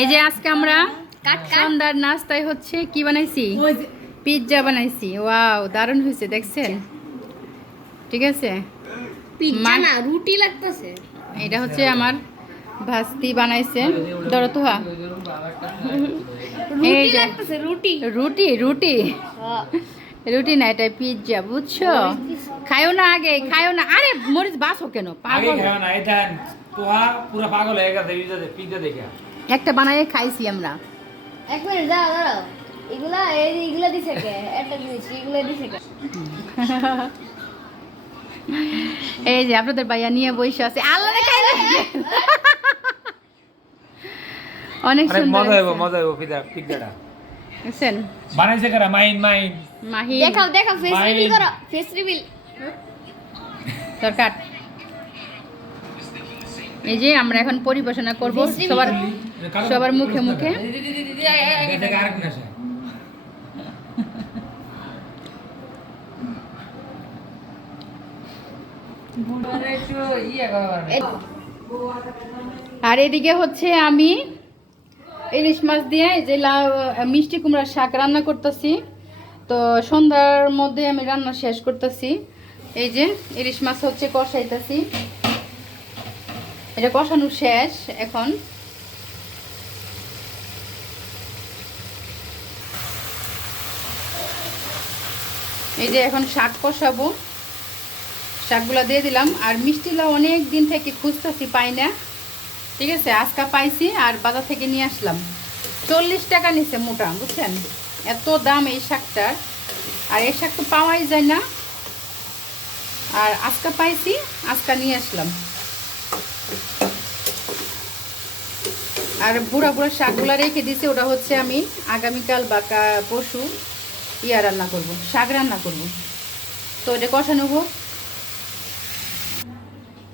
এই যে আজকে আমরা সন্ধ্যার নাস্তায় হচ্ছে কি বানাইছি? পিৎজা বানাইছি। ওয়াও দারুণ হয়েছে দেখছেন? ঠিক আছে? রুটি লাগতেছে। এটা হচ্ছে আমার ভাস্তি বানাইছে। ধরো তো রুটি রুটি। রুটি রুটি। হ্যাঁ। না এটা পিৎজা বুঝছ? খায়ও না আগে খায়ও না। আরে মরিচ বাসো কেন? পাগল। না পুরো পাগল হয়ে গেছে পিজ্জা দে পিজ্জা দেখে একটা বানাই খাইছি আমরা। এক মিনিট দাঁড়াও দাঁড়াও। এগুলা এই এগুলা দিছে কে? একটা জিনিস এগুলা দিছে কে? এই যে আপনাদের ভাইয়া নিয়ে বসে আছে। আল্লাহ রে খাইলে। অনেক সুন্দর মজা হইব মজা হইব পিজ্জা পিজ্জাটা। বুঝছেন বানাইছে কারা? Mine mine. মাহি দেখাও দেখাও ফেস রিভিল করো ফেস রিভিল দরকার। এই যে আমরা এখন পরিবেশনা করব সবার সবার মুখে মুখে। আর এদিকে হচ্ছে আমি ইলিশ মাছ দিয়ে এই যে লাউ মিষ্টি কুমড়ার শাক রান্না করতেছি। তো সন্ধ্যার মধ্যে আমি রান্না শেষ করতেছি। এই যে ইলিশ মাছ হচ্ছে কষাইতেছি। এটা কষানো শেষ, এখন এই যে এখন শাক কষাবো। শাকগুলো দিয়ে দিলাম, আর মিষ্টিলা অনেক দিন থেকে খুঁজতেছি, পাই না। ঠিক আছে, আজকা পাইছি আর বাজার থেকে নিয়ে আসলাম। চল্লিশ টাকা নিছে মোটা, বুঝছেন? এত দাম এই শাকটার। আর এই শাক তো পাওয়াই যায় না। আর আজকা পাইছি, আজকা নিয়ে আসলাম। আর বুড়া বুড়া শাকগুলো রেখে দিছি, ওটা হচ্ছে আমি আগামীকাল বা পরশু ইয়া রান্না করব, শাক রান্না করব। তো এটা কষানো হোক।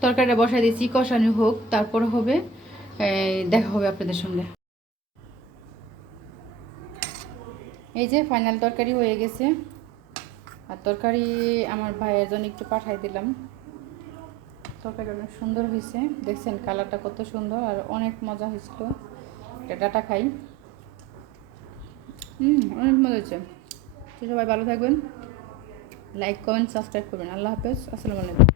তরকারিটা বসাই দিয়েছি, কষানো হোক, তারপর হবে দেখা হবে আপনাদের সঙ্গে। এই যে ফাইনাল তরকারি হয়ে গেছে। আর তরকারি আমার ভাইয়ের জন্য একটু পাঠাই দিলাম। তরকারি অনেক সুন্দর হয়েছে দেখছেন কালারটা কত সুন্দর আর অনেক মজা হয়েছিল এটা ডাটা খাই। হুম, অনেক মজা হয়েছে তো সবাই ভালো থাকবেন। লাইক কমেন্ট সাবস্ক্রাইব করবেন। আল্লাহ হাফেজ। আসসালামু আলাইকুম।